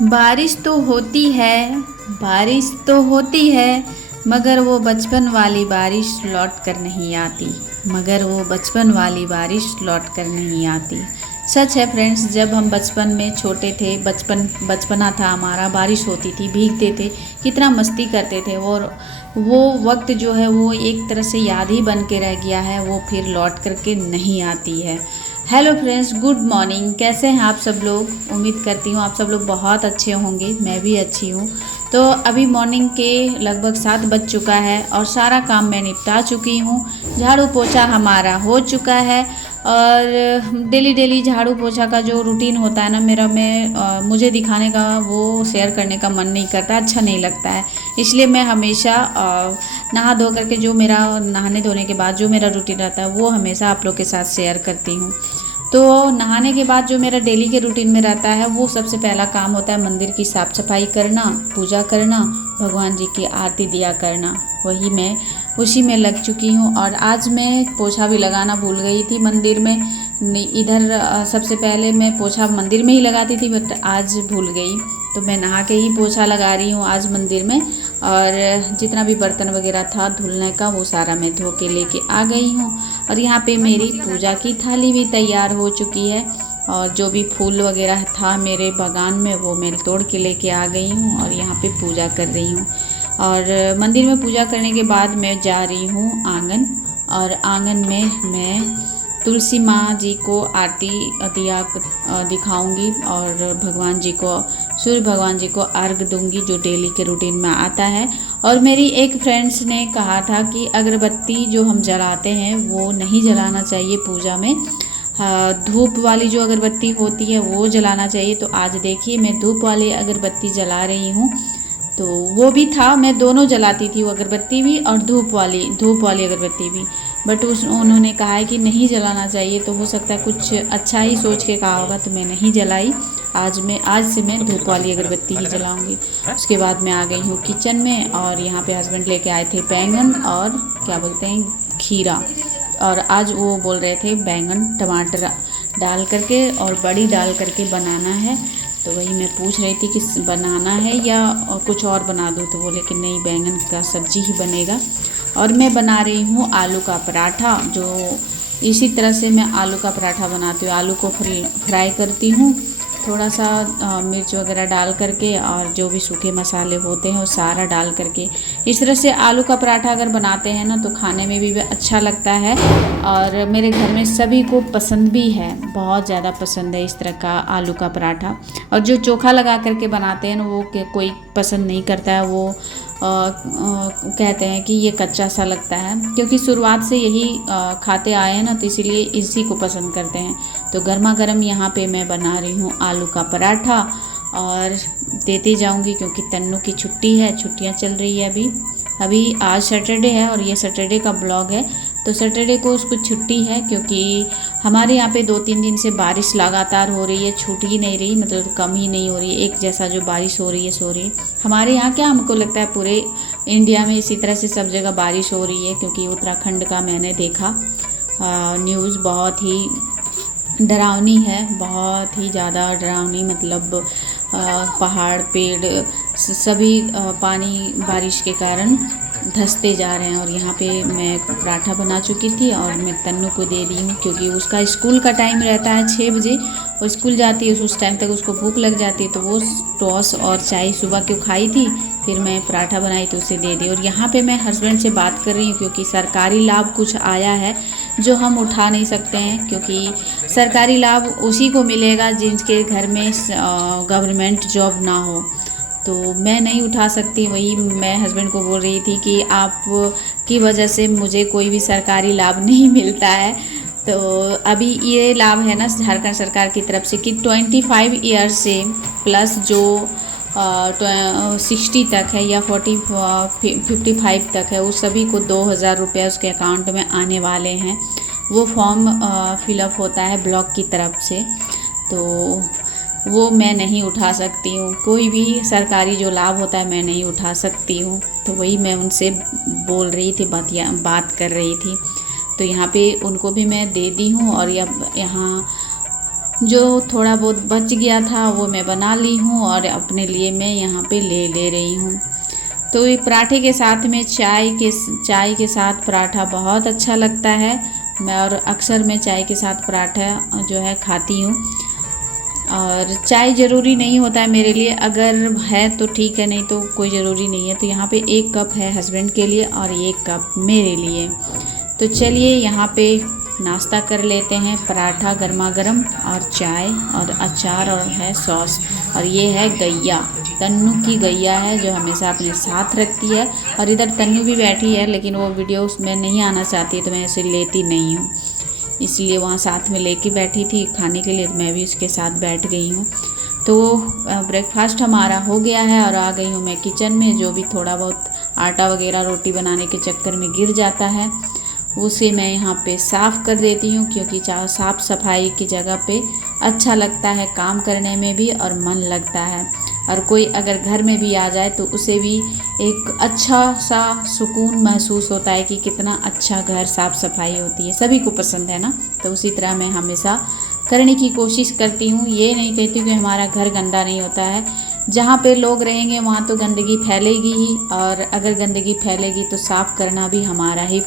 बारिश तो होती है, बारिश तो होती है, मगर वो बचपन वाली बारिश लौट कर नहीं आती, मगर वो बचपन वाली बारिश लौट कर नहीं आती। सच है फ्रेंड्स, जब हम बचपन में छोटे थे, बचपना था हमारा, बारिश होती थी, भीगते थे, कितना मस्ती करते थे, और वो वक्त जो है वो एक तरह से याद ही बन के रह गया है, वो फिर लौट कर के नहीं आती है। Hello friends, good morning. कैसे हैं आप सब लोग? उम्मीद करती हूँ आप सब लोग बहुत अच्छे होंगे, मैं भी अच्छी हूँ। तो अभी मॉर्निंग के लगभग 7 बज चुका है और सारा काम मैं निपटा चुकी हूँ। झाड़ू पोछा हमारा हो चुका है और डेली डेली झाड़ू पोछा का जो रूटीन होता है ना मेरा, मुझे दिखाने का, वो शेयर करने का मन नहीं करता, अच्छा नहीं लगता है। इसलिए मैं हमेशा नहा धो करके, जो मेरा नहाने धोने के बाद जो मेरा रूटीन रहता है वो हमेशा आप लोग के साथ शेयर करती हूँ। तो नहाने के बाद जो मेरा डेली के रूटीन में रहता है, वो सबसे पहला काम होता है मंदिर की साफ़ सफाई करना, पूजा करना, भगवान जी की आरती दिया करना। वही मैं उसी में लग चुकी हूँ। और आज मैं पोछा भी लगाना भूल गई थी मंदिर में। इधर सबसे पहले मैं पोछा मंदिर में ही लगाती थी, बट आज भूल गई, तो मैं नहा के ही पोछा लगा रही हूँ आज मंदिर में। और जितना भी बर्तन वगैरह था धुलने का, वो सारा मैं धो के लेके आ गई हूँ। और यहाँ पे मेरी पूजा की थाली भी तैयार हो चुकी है, और जो भी फूल वगैरह था मेरे बागान में वो मैं तोड़ के लेके आ गई हूँ और यहाँ पे पूजा कर रही हूँ। और मंदिर में पूजा करने के बाद मैं जा रही हूँ आंगन, और आंगन में मैं तुलसी माँ जी को आरती दिया दिखाऊंगी और भगवान जी को, सूर्य भगवान जी को अर्घ दूंगी, जो डेली के रूटीन में आता है। और मेरी एक फ्रेंड्स ने कहा था कि अगरबत्ती जो हम जलाते हैं वो नहीं जलाना चाहिए पूजा में, धूप वाली जो अगरबत्ती होती है वो जलाना चाहिए। तो आज देखिए मैं धूप वाली अगरबत्ती जला रही हूँ। तो वो भी था, मैं दोनों जलाती थी, वो अगरबत्ती भी और धूप वाली अगरबत्ती भी। बट उन्होंने कहा है कि नहीं जलाना चाहिए, तो हो सकता है कुछ अच्छा ही सोच के कहा होगा, तो मैं नहीं जलाई। आज से मैं धूप वाली अगरबत्ती ही जलाऊंगी। उसके बाद मैं आ गई हूँ किचन में, और यहाँ पे हस्बैंड लेके आए थे बैंगन और क्या बोलते हैं, खीरा। और आज वो बोल रहे थे बैंगन टमाटर डाल करके और बड़ी डाल करके बनाना है। तो वही मैं पूछ रही थी कि बनाना है या कुछ और बना दूँ, तो बोले कि नहीं, बैंगन का सब्जी ही बनेगा। और मैं बना रही हूँ आलू का पराठा, जो इसी तरह से मैं आलू का पराठा बनाती हूँ। आलू को फ्राई करती हूँ, थोड़ा सा मिर्च वगैरह डाल करके, और जो भी सूखे मसाले होते हैं वो सारा डाल करके, इस तरह से आलू का पराठा अगर बनाते हैं ना तो खाने में भी अच्छा लगता है। और मेरे घर में सभी को पसंद भी है, बहुत ज़्यादा पसंद है इस तरह का आलू का पराठा। और जो चोखा लगा करके बनाते हैं ना, वो कोई पसंद नहीं करता है, वो कहते हैं कि ये कच्चा सा लगता है, क्योंकि शुरुआत से यही खाते आए हैं ना, तो इसीलिए इसी को पसंद करते हैं। तो गर्मा गर्म यहाँ पे मैं बना रही हूँ आलू का पराठा और देती जाऊँगी, क्योंकि तन्नू की छुट्टी है, छुट्टियाँ चल रही है अभी आज सैटरडे है और ये सैटरडे का ब्लॉग है। तो सैटरडे को उसको छुट्टी है, क्योंकि हमारे यहाँ पे 2-3 दिन से बारिश लगातार हो रही है, छूट ही नहीं रही, मतलब कम ही नहीं हो रही है, एक जैसा जो बारिश हो रही है सो रही है। हमारे यहाँ क्या, हमको लगता है पूरे इंडिया में इसी तरह से सब जगह बारिश हो रही है, क्योंकि उत्तराखंड का मैंने देखा न्यूज़ बहुत ही डरावनी है, बहुत ही ज़्यादा डरावनी, मतलब पहाड़ पेड़ सभी पानी बारिश के कारण धंसते जा रहे हैं। और यहाँ पे मैं पराठा बना चुकी थी और मैं तन्नू को दे दी हूँ, क्योंकि उसका स्कूल का टाइम रहता है 6 बजे, वो स्कूल जाती है, उस टाइम तक उसको भूख लग जाती है। तो वो टॉस और चाय सुबह क्यों खाई थी, फिर मैं पराठा बनाई तो उसे दे दी। और यहाँ पे मैं हस्बैंड से बात कर रही हूँ, क्योंकि सरकारी लाभ कुछ आया है जो हम उठा नहीं सकते हैं, क्योंकि सरकारी लाभ उसी को मिलेगा जिनके घर में गवर्नमेंट जॉब ना हो। तो मैं नहीं उठा सकती। वही मैं हस्बैंड को बोल रही थी कि आप की वजह से मुझे कोई भी सरकारी लाभ नहीं मिलता है। तो अभी ये लाभ है ना झारखंड सरकार की तरफ से कि 25 ईयर से प्लस जो 60 तक है या 55 तक है, उस सभी को 2000 रुपये उसके अकाउंट में आने वाले हैं। वो फॉर्म फिलअप होता है ब्लॉक की तरफ से, तो वो मैं नहीं उठा सकती हूँ। कोई भी सरकारी जो लाभ होता है मैं नहीं उठा सकती हूँ। तो वही मैं उनसे बोल रही थी, बात कर रही थी। तो यहाँ पे उनको भी मैं दे दी हूँ। और यहाँ जो थोड़ा बहुत बच गया था वो मैं बना ली हूँ और अपने लिए मैं यहाँ पे ले रही हूँ। तो ये पराठे के साथ में चाय के साथ पराठा बहुत अच्छा लगता है। और अक्सर मैं चाय के साथ पराठा जो है खाती हूँ। और चाय ज़रूरी नहीं होता है मेरे लिए, अगर है तो ठीक है, नहीं तो कोई ज़रूरी नहीं है। तो यहाँ पे 1 कप है हस्बैंड के लिए और 1 कप मेरे लिए। तो चलिए यहाँ पे नाश्ता कर लेते हैं। पराठा गर्मा गर्म और चाय और अचार और है सॉस। और ये है गैया, तन्नू की गैया है जो हमेशा अपने साथ रखती है। और इधर तन्नू भी बैठी है, लेकिन वो वीडियो में नहीं आना चाहती है तो मैं इसे लेती नहीं हूँ, इसलिए वहाँ साथ में लेके बैठी थी खाने के लिए, तो मैं भी उसके साथ बैठ गई हूँ। तो ब्रेकफास्ट हमारा हो गया है और आ गई हूँ मैं किचन में। जो भी थोड़ा बहुत आटा वगैरह रोटी बनाने के चक्कर में गिर जाता है उसे मैं यहाँ पे साफ़ कर देती हूँ, क्योंकि साफ़ सफाई की जगह पे अच्छा लगता है काम करने में भी और मन लगता है। और कोई अगर घर में भी आ जाए तो उसे भी एक अच्छा सा सुकून महसूस होता है कि कितना अच्छा घर साफ़ सफाई होती है, सभी को पसंद है ना। तो उसी तरह मैं हमेशा करने की कोशिश करती हूँ। ये नहीं कहती कि हमारा घर गंदा नहीं होता है, जहाँ पे लोग रहेंगे वहाँ तो गंदगी फैलेगी ही, और अगर गंदगी फैलेगी तो साफ़ करना भी हमारा ही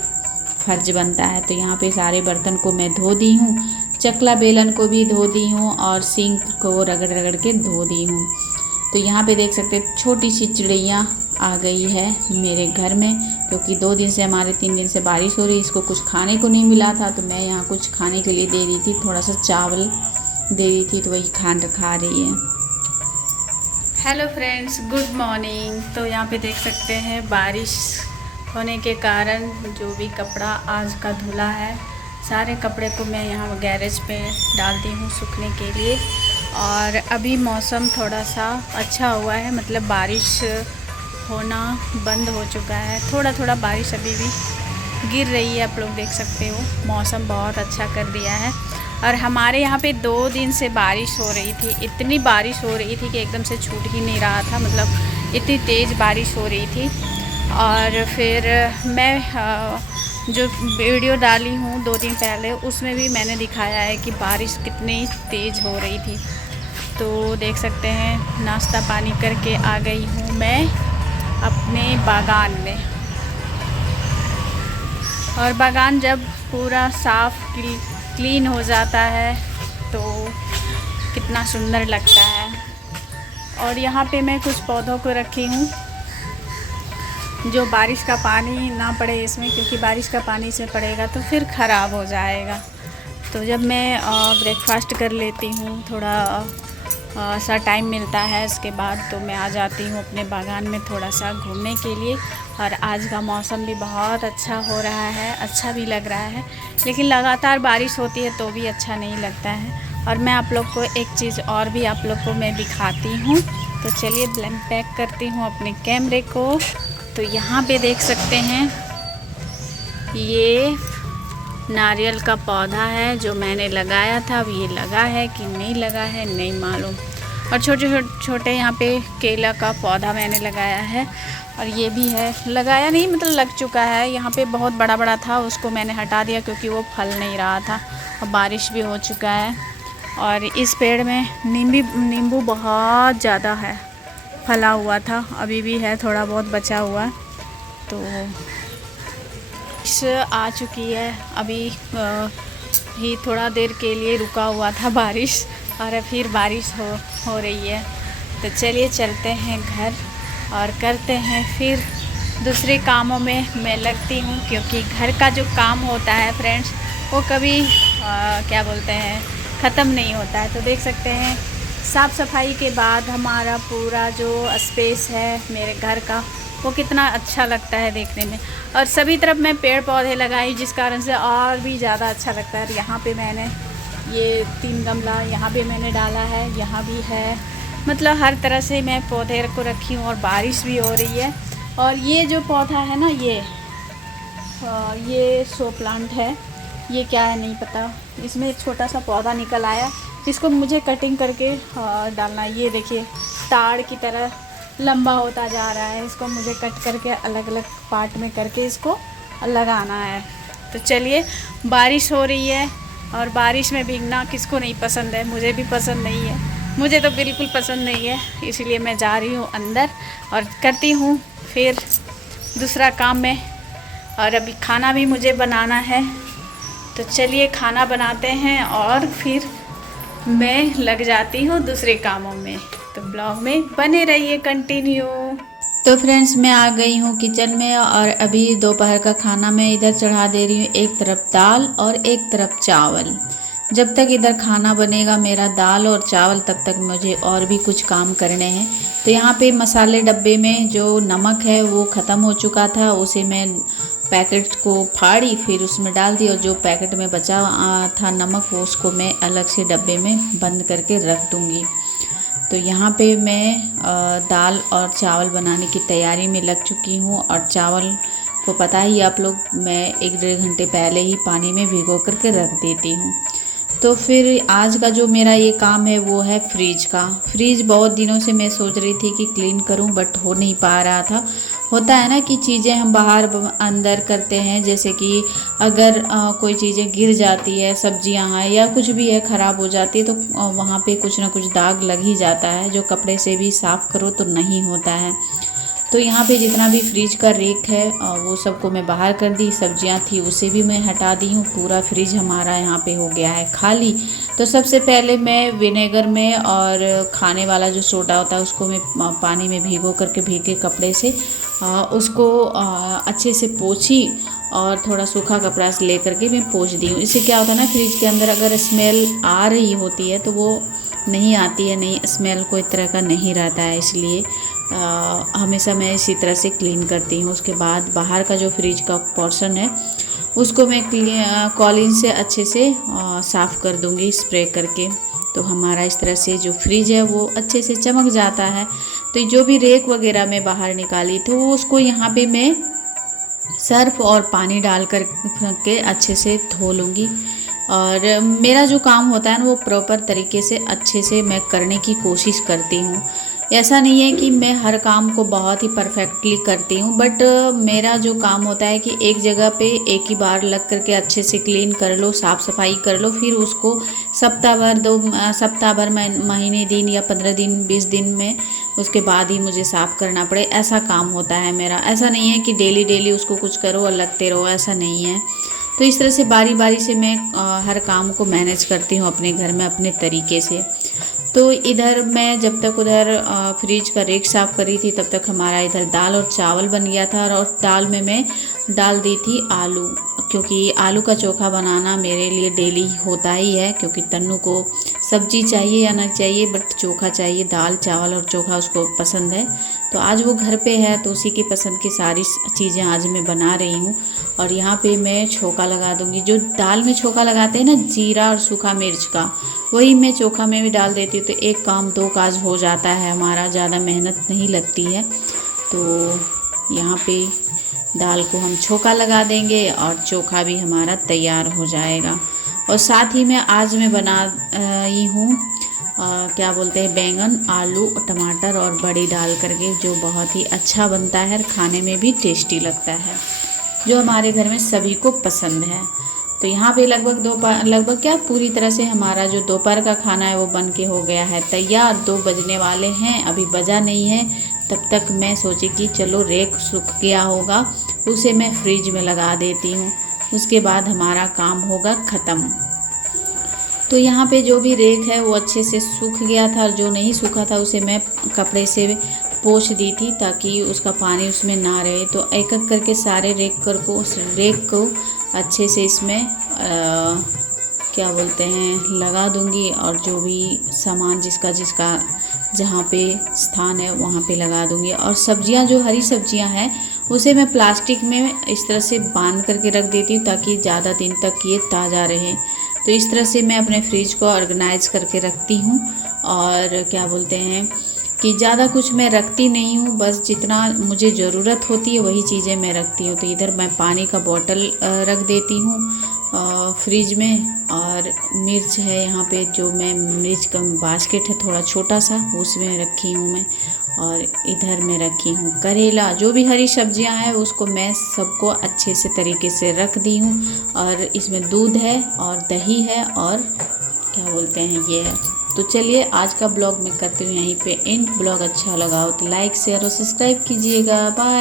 फ़र्ज बनता है। तो यहाँ पे सारे बर्तन को मैं धो दी हूँ, चकला बेलन को भी धो दी हूँ और सिंक को रगड़ रगड़ के धो दी हूँ। तो यहाँ पे देख सकते हैं छोटी सी चिड़िया आ गई है मेरे घर में, क्योंकि 2 दिन से हमारे 3 दिन से बारिश हो रही। इसको कुछ खाने को नहीं मिला था तो मैं यहाँ कुछ खाने के लिए दे रही थी, थोड़ा सा चावल दे रही थी, तो वही खा रही है। Hello friends, good morning. तो यहाँ पे देख सकते हैं बारिश होने के कारण जो भी कपड़ा आज का धुला है, सारे कपड़े को मैं यहाँ गैरेज पे डालती हूँ सूखने के लिए। और अभी मौसम थोड़ा सा अच्छा हुआ है, मतलब बारिश होना बंद हो चुका है। थोड़ा थोड़ा बारिश अभी भी गिर रही है, आप लोग देख सकते हो। मौसम बहुत अच्छा कर दिया है। और हमारे यहाँ पे 2 दिन से बारिश हो रही थी, इतनी बारिश हो रही थी कि एकदम से छूट ही नहीं रहा था, मतलब इतनी तेज़ बारिश हो रही थी। और फिर मैं जो वीडियो डाली हूँ 2 दिन पहले, उसमें भी मैंने दिखाया है कि बारिश कितनी तेज़ हो रही थी। तो देख सकते हैं नाश्ता पानी करके आ गई हूँ मैं अपने बागान में। और बागान जब पूरा साफ़ क्लीन हो जाता है तो कितना सुंदर लगता है। और यहाँ पे मैं कुछ पौधों को रखी हूँ जो बारिश का पानी ना पड़े इसमें, क्योंकि बारिश का पानी इसमें पड़ेगा तो फिर ख़राब हो जाएगा। तो जब मैं ब्रेकफास्ट कर लेती हूँ, थोड़ा सा टाइम मिलता है इसके बाद, तो मैं आ जाती हूँ अपने बागान में थोड़ा सा घूमने के लिए। और आज का मौसम भी बहुत अच्छा हो रहा है, अच्छा भी लग रहा है, लेकिन लगातार बारिश होती है तो भी अच्छा नहीं लगता है। और मैं आप लोग को एक चीज़ और भी आप लोग को मैं दिखाती हूँ। तो चलिए पैक करती हूँ अपने कैमरे को। तो यहाँ पे देख सकते हैं ये नारियल का पौधा है जो मैंने लगाया था। अब ये लगा है कि नहीं लगा है नहीं मालूम। और छोटे छोटे यहाँ पे केला का पौधा मैंने लगाया है, और ये भी है, लगाया नहीं मतलब लग चुका है। यहाँ पे बहुत बड़ा बड़ा था, उसको मैंने हटा दिया क्योंकि वो फल नहीं रहा था, और बारिश भी हो चुका है। और इस पेड़ में नींबू बहुत ज़्यादा है, फला हुआ था, अभी भी है थोड़ा बहुत बचा हुआ। तो आ चुकी है, अभी ही थोड़ा देर के लिए रुका हुआ था बारिश, और फिर बारिश हो रही है। तो चलिए चलते हैं घर और करते हैं फिर दूसरे कामों में मैं लगती हूँ, क्योंकि घर का जो काम होता है फ्रेंड्स वो कभी क्या बोलते हैं ख़त्म नहीं होता है। तो देख सकते हैं साफ़ सफाई के बाद हमारा पूरा जो स्पेस है मेरे घर का वो कितना अच्छा लगता है देखने में। और सभी तरफ मैं पेड़ पौधे लगाई, जिस कारण से और भी ज़्यादा अच्छा लगता है। यहाँ पे मैंने ये 3 गमला यहाँ पे मैंने डाला है, यहाँ भी है, मतलब हर तरह से मैं पौधे को रखी हूँ। और बारिश भी हो रही है। और ये जो पौधा है ना, ये शो प्लांट है, ये क्या है नहीं पता, इसमें एक छोटा सा पौधा निकल आया, इसको मुझे कटिंग करके डालना है। ये देखिए ताड़ की तरह लंबा होता जा रहा है, इसको मुझे कट करके अलग अलग पार्ट में करके इसको लगाना है। तो चलिए बारिश हो रही है और बारिश में भीगना किसको नहीं पसंद है, मुझे भी पसंद नहीं है, मुझे तो बिल्कुल पसंद नहीं है। इसीलिए मैं जा रही हूँ अंदर और करती हूँ फिर दूसरा काम में। और अभी खाना भी मुझे बनाना है, तो चलिए खाना बनाते हैं और फिर मैं लग जाती हूँ दूसरे कामों में। तो ब्लॉग में बने रहिए कंटिन्यू। तो फ्रेंड्स, मैं आ गई हूँ किचन में और अभी दोपहर का खाना मैं इधर चढ़ा दे रही हूँ। एक तरफ दाल और एक तरफ चावल। जब तक इधर खाना बनेगा मेरा दाल और चावल, तब तक मुझे और भी कुछ काम करने हैं। तो यहाँ पे मसाले डब्बे में जो नमक है वो ख़त्म हो चुका था, उसे मैं पैकेट को फाड़ी फिर उसमें डाल दी, और जो पैकेट में बचा था नमक वो उसको मैं अलग से डब्बे में बंद करके रख दूँगी। तो यहाँ पे मैं दाल और चावल बनाने की तैयारी में लग चुकी हूँ। और चावल को पता ही आप लोग, मैं 1-1.5 घंटे पहले ही पानी में भिगो करके रख देती हूँ। तो फिर आज का जो मेरा ये काम है वो है फ्रिज का। फ्रिज बहुत दिनों से मैं सोच रही थी कि क्लीन करूं, बट हो नहीं पा रहा था। होता है ना कि चीज़ें हम बाहर अंदर करते हैं, जैसे कि अगर कोई चीज़ें गिर जाती है, सब्जियां हैं या कुछ भी है ख़राब हो जाती है, तो वहाँ पे कुछ ना कुछ दाग लग ही जाता है, जो कपड़े से भी साफ़ करो तो नहीं होता है। तो यहाँ पे जितना भी फ्रिज का रेक है वो सबको मैं बाहर कर दी। सब्जियाँ थी उसे भी मैं हटा दी हूँ। पूरा फ्रिज हमारा यहाँ पे हो गया है खाली। तो सबसे पहले मैं विनेगर में और खाने वाला जो सोडा होता है उसको मैं पानी में भिगो करके भीगे कपड़े से उसको अच्छे से पोंछी, और थोड़ा सूखा कपड़ा से ले करके मैं पोंछ दी हूँ। इससे क्या होता है ना, फ्रिज के अंदर अगर स्मेल आ रही होती है तो वो नहीं आती है, नहीं स्मेल कोई तरह का नहीं रहता है। इसलिए हमेशा मैं इसी तरह से क्लीन करती हूँ। उसके बाद बाहर का जो फ्रिज का पोर्शन है उसको मैं कॉलिन से अच्छे से साफ़ कर दूँगी स्प्रे करके। तो हमारा इस तरह से जो फ्रिज है वो अच्छे से चमक जाता है। तो जो भी रेक वगैरह मैं बाहर निकाली तो उसको यहाँ पे मैं सर्फ और पानी डाल कर के अच्छे से धो लूँगी। और मेरा जो काम होता है ना वो प्रॉपर तरीके से अच्छे से मैं करने की कोशिश करती हूँ। ऐसा नहीं है कि मैं हर काम को बहुत ही परफेक्टली करती हूँ, बट मेरा जो काम होता है कि एक जगह पे एक ही बार लग करके अच्छे से क्लीन कर लो, साफ़ सफाई कर लो, फिर उसको सप्ताह भर महीने दिन या 15 दिन 20 दिन में उसके बाद ही मुझे साफ़ करना पड़े, ऐसा काम होता है मेरा। ऐसा नहीं है कि डेली डेली उसको कुछ करो और लगते रहो, ऐसा नहीं है। तो इस तरह से बारी बारी से मैं हर काम को मैनेज करती हूँ अपने घर में अपने तरीके से। तो इधर मैं जब तक उधर फ्रिज का रेक साफ़ करी थी तब तक हमारा इधर दाल और चावल बन गया था। और दाल में मैं डाल दी थी आलू, क्योंकि आलू का चोखा बनाना मेरे लिए डेली होता ही है, क्योंकि तन्नू को सब्जी चाहिए या ना चाहिए बट चोखा चाहिए। दाल चावल और चोखा उसको पसंद है। तो आज वो घर पे है तो उसी की पसंद की सारी चीज़ें आज मैं बना रही हूँ। और यहाँ पे मैं छोंका लगा दूँगी। जो दाल में छोंका लगाते हैं ना, जीरा और सूखा मिर्च का, वही मैं चोखा में भी डाल देती हूँ। तो एक काम दो काज हो जाता है हमारा, ज़्यादा मेहनत नहीं लगती है। तो यहाँ पे दाल को हम छोंका लगा देंगे और चोखा भी हमारा तैयार हो जाएगा। और साथ ही में आज मैं बना रही हूँ क्या बोलते हैं, बैंगन आलू टमाटर और बड़ी डाल करके, जो बहुत ही अच्छा बनता है, खाने में भी टेस्टी लगता है, जो हमारे घर में सभी को पसंद है। तो यहाँ पे लगभग क्या पूरी तरह से हमारा जो दोपहर का खाना है वो बन के हो गया है तैयार। 2 बजने वाले हैं, अभी बजा नहीं है। तब तक मैं सोची कि चलो रेक सूख गया होगा, उसे मैं फ्रिज में लगा देती हूँ, उसके बाद हमारा काम होगा ख़त्म। तो यहाँ पे जो भी रेक है वो अच्छे से सूख गया था, और जो नहीं सूखा था उसे मैं कपड़े से पोंछ दी थी ताकि उसका पानी उसमें ना रहे। तो एक एक करके सारे रेक को अच्छे से इसमें क्या बोलते हैं लगा दूंगी। और जो भी सामान जिसका जहाँ पे स्थान है वहाँ पे लगा दूंगी। और सब्जियाँ, जो हरी सब्जियाँ हैं उसे मैं प्लास्टिक में इस तरह से बांध करके रख देती हूँ ताकि ज़्यादा दिन तक ये ताज़ा रहे। तो इस तरह से मैं अपने फ्रिज को ऑर्गेनाइज करके रखती हूँ। और क्या बोलते हैं, कि ज़्यादा कुछ मैं रखती नहीं हूँ, बस जितना मुझे ज़रूरत होती है वही चीज़ें मैं रखती हूँ। तो इधर मैं पानी का बॉटल रख देती हूँ फ्रिज में, और मिर्च है यहाँ पे, जो मैं मिर्च का बास्केट है थोड़ा छोटा सा, उसमें रखी हूँ मैं। और इधर मैं रखी हूँ करेला, जो भी हरी सब्जियाँ हैं उसको मैं सबको अच्छे से तरीके से रख दी हूँ। और इसमें दूध है और दही है और क्या बोलते हैं ये है। तो चलिए आज का ब्लॉग मैं करती हूँ यहीं पे एंड। ब्लॉग अच्छा लगा हो तो लाइक शेयर और सब्सक्राइब कीजिएगा। बाय।